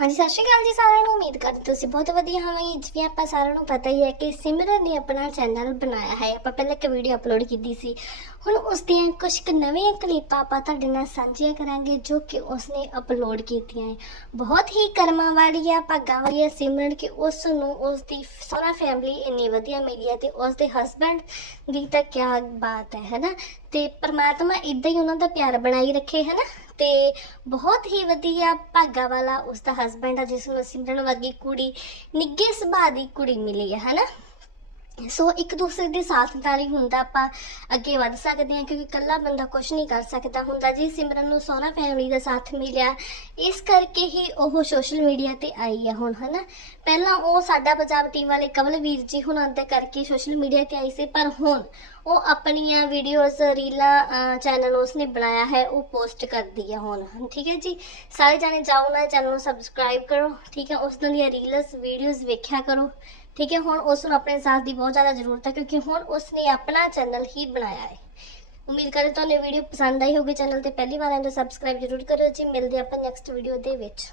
ਹਾਂਜੀ, ਸਤਿ ਸ਼੍ਰੀ ਅਕਾਲ ਜੀ ਸਾਰਿਆਂ ਨੂੰ। ਉਮੀਦ ਕਰਦੀ ਤੁਸੀਂ ਬਹੁਤ ਵਧੀਆ ਹੋਵੋਗੇ। ਜਿਵੇਂ ਆਪਾਂ ਸਾਰਿਆਂ ਨੂੰ ਪਤਾ ਹੀ ਹੈ ਕਿ ਸਿਮਰਨ ਨੇ ਆਪਣਾ ਚੈਨਲ ਬਣਾਇਆ ਹੈ। ਆਪਾਂ ਪਹਿਲਾਂ ਇੱਕ ਵੀਡੀਓ ਅਪਲੋਡ ਕੀਤੀ ਸੀ। ਹੁਣ ਉਸ ਦੀਆਂ ਕੁਝ ਕੁ ਨਵੀਆਂ ਕਲਿੱਪਾਂ ਆਪਾਂ ਤੁਹਾਡੇ ਨਾਲ ਸਾਂਝੀਆਂ ਕਰਾਂਗੇ, ਜੋ ਕਿ ਉਸਨੇ ਅਪਲੋਡ ਕੀਤੀਆਂ ਹੈ। ਬਹੁਤ ਹੀ ਕਰਮਾਂ ਵਾਲੀ ਆ ਭਾਗਾਂ ਵਾਲੀ ਆ ਸਿਮਰਨ ਕਿ ਉਸ ਨੂੰ ਉਸ ਦੀ ਸੋਹਣਾ ਫੈਮਿਲੀ ਇੰਨੀ ਵਧੀਆ ਮਿਲੀ ਹੈ ਤੇ ਉਸ ਦੇ ਹਸਬੰਡ ਦੀ ਤਾਂ ਕੀ ਬਾਤ ਹੈ, ਹੈਨਾ? ਤੇ ਪਰਮਾਤਮਾ ਇਦਾਂ ਹੀ ਉਹਨਾਂ ਦਾ ਪਿਆਰ ਬਣਾਈ ਰੱਖੇ, ਹੈਨਾ? ਤੇ ਬਹੁਤ ਹੀ ਵਧੀਆ ਭਾਗਾ ਵਾਲਾ ਉਸ ਦਾ ਹਸਬੰਡ ਆ ਜਿਸ ਨੂੰ ਸਿਮਰਨ ਵਰਗੀ ਕੁੜੀ ਨਿੱਗੇ ਸੁਭਾਅ ਦੀ ਕੁੜੀ ਮਿਲੀ ਹੈ ਹਨਾ? ਸੋ ਇੱਕ ਦੂਸਰੇ ਦੇ ਸਾਥ ਨਾਲ ਹੀ ਹੁੰਦਾ ਆਪਾਂ ਅੱਗੇ ਵੱਧ ਸਕਦੇ ਹਾਂ, ਕਿਉਂਕਿ ਇਕੱਲਾ ਬੰਦਾ ਕੁਝ ਨਹੀਂ ਕਰ ਸਕਦਾ ਹੁੰਦਾ। ਜੀ, ਸਿਮਰਨ ਨੂੰ ਸੋਹਣਾ ਫੈਮਿਲੀ ਦਾ ਸਾਥ ਮਿਲਿਆ। ਇਸ ਕਰਕੇ ਹੀ ਉਹ ਸੋਸ਼ਲ ਮੀਡੀਆ ਤੇ ਆਈ ਹੈ ਹੁਣ, ਹਨਾ? ਪਹਿਲਾਂ ਉਹ ਸਾਡਾ ਪੰਜਾਬ ਟੀਮ ਵਾਲੇ ਕਮਲਵੀਰ ਜੀ ਹੁਣਾਂ ਦੇ ਕਰਕੇ ਸੋਸ਼ਲ ਮੀਡੀਆ ਤੇ ਆਈ ਸੀ, ਪਰ ਹੁਣ ਉਹ ਆਪਣੀਆਂ ਵੀਡੀਓਜ਼ ਰੀਲਾਂ ਚੈਨਲ ਉਸਨੇ ਬਣਾਇਆ ਹੈ, ਉਹ ਪੋਸਟ ਕਰਦੀ ਹੈ ਹੁਣ। ਠੀਕ ਹੈ ਜੀ? ਸਾਰੇ ਜਾਣੇ ਜਾਓ ਨਾ ਚੈਨਲ ਨੂੰ ਸਬਸਕ੍ਰਾਈਬ ਕਰੋ, ਠੀਕ ਹੈ? ਉਸ ਦੀਆਂ ਰੀਲਸ ਵੀਡੀਓਜ਼ ਵੇਖਿਆ ਕਰੋ। ਠੀਕ ਹੈ? ਹੁਣ ਉਸ ਨੂੰ ਆਪਣੇ ਸਾਥ ਦੀ ਬਹੁਤ ਜ਼ਿਆਦਾ ਜ਼ਰੂਰਤ ਹੈ, ਕਿਉਂਕਿ ਹੁਣ ਉਸਨੇ ਆਪਣਾ ਚੈਨਲ ਹੀ ਬਣਾਇਆ ਹੈ। ਉਮੀਦ ਕਰਦੇ ਤੁਹਾਨੂੰ ਇਹ ਵੀਡੀਓ ਪਸੰਦ ਆਈ ਹੋਵੇ ਚੈਨਲ ਤੇ ਪਹਿਲੀ ਵਾਰ ਆਏ ਤਾਂ ਸਬਸਕ੍ਰਾਈਬ ਜ਼ਰੂਰ ਕਰਿਓ ਜੀ। ਮਿਲਦੇ ਆਪਾਂ ਨੈਕਸਟ ਵੀਡੀਓ ਦੇ ਵਿੱਚ।